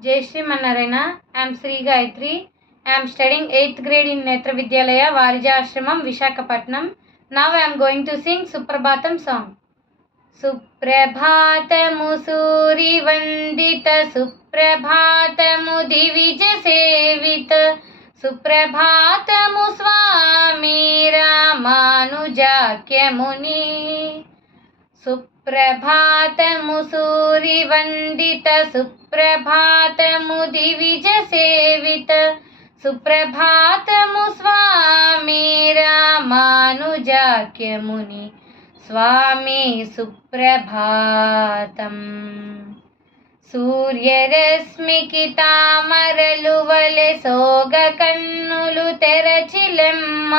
జై Srimannarayana I'm Sri Gayatri I'm studying eighth grade in Netra Vidyalaya Varijashramam Visakhapatnam now I'm going to sing Suprabhatam song సుప్రభాతము Suri వందిత సుప్రభాతము Divija Savitha సుప్రభాతము స్వామి రామానుజాఖ్యముని సుప్రభాతము సూరి వందిత సుప్రభాతము దివిజ సేవిత సుప్రభాతము స్వామి రామానుజాక్యముని స్వామి సుప్రభాతం. సూర్యరశ్మికి తామరలు వలె సోగ కన్నులు తెరచిలెమ్మ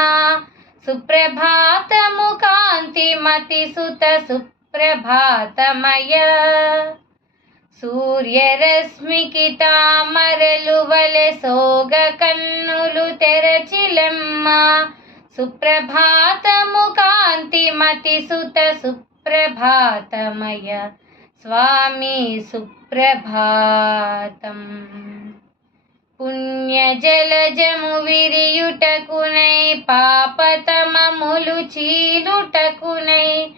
సుప్రభాతము కాంతిమతి సుత సుప్ర ప్రభాతమయ సూర్యరశ్మికి తామరలు వలె సోగ కన్నులు తెరచిలెమ్మ. సుప్రభాతము కాంతిమతి సుత సుప్రభాతమయ. స్వామి సుప్రభాతం. పుణ్యజలజము విరియుటకునై పాపతమములు చీలుటకునై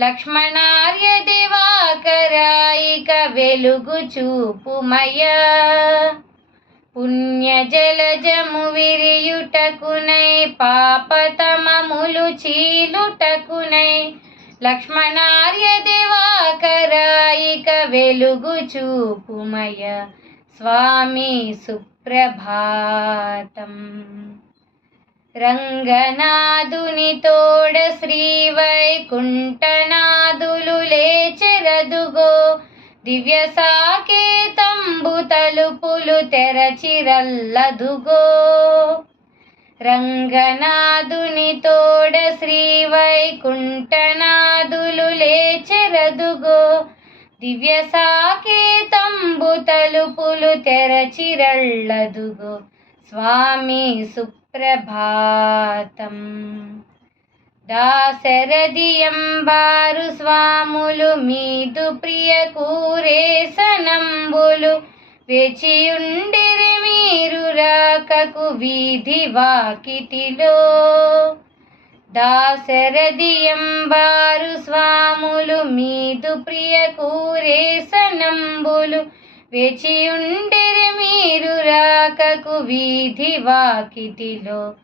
లక్ష్మణార్య దివాకరాయిక వెలుగు చూపుమయ పుణ్యజలజము విరియుటకునై పాపతమములు చీలుటకునై లక్ష్మణార్య దివాకరాయిక వెలుగు చూపుమయ స్వామి సుప్రభాతం. రంగనాథుని తోడ శ్రీ వైకుంఠనాథులు లేచెరదుగో. దివ్య సాకేతంబు తలుపులు తెరచిరల్లదుగో. రంగనాథుని తోడ శ్రీ వైకుంఠనాథులు లేచెరదుగో. దివ్య సాకేతంబు తలుపులు తెరచిరళ్ళదుగో స్వామి సుప్రభాతం. దాశరథియంబారు స్వాములు మీదు ప్రియ కూరేసనంబులు వేచియుండిరి మీరు రాకకు వీధి వాకిటిలో. దాశరథియంబారు స్వాములు మీదు ప్రియ కూరేసనంబులు వేచియుండెరి మీరు రాకకు వీధి వాకిటిలో.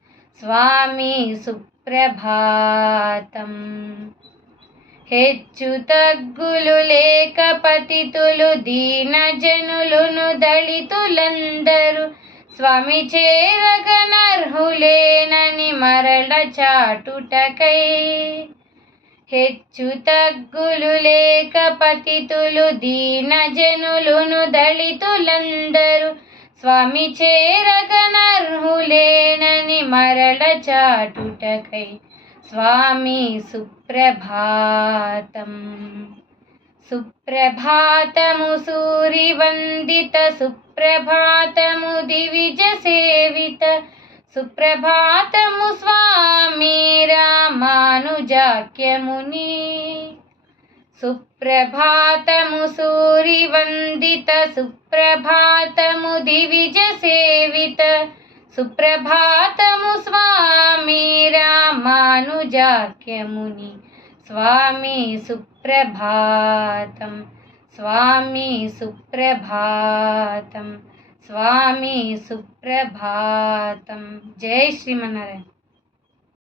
స్వామి సుప్రభాతం. హెచ్చు తగ్గులు లేక పతితులు దీనజనులును దళితులందరూ. స్వామి చేరగనర్హులేనని మరల చాటుటకై హెచ్చు తగ్గులు లేక పతితులు దీనజనులును దళితులందరూ స్వామి చేరగనర్హులేనని మరల చాటుటకై స్వామి సుప్రభాతం. సుప్రభాతము సూరివందిత సుప్రభాతము దివిజ సేవిత సుప్రభాతము స్వామి రామానుజాఖ్యముని సుప్రభాతము సూరివందిత సుప్రభాతము దివిజ సేవిత సుప్రభాతము స్వామి రామానుజాఖ్యముని స్వామి సుప్రభాతం స్వామి సుప్రభాతం స్వామి సుప్రభాతం జై శ్రీమన్నారాయణ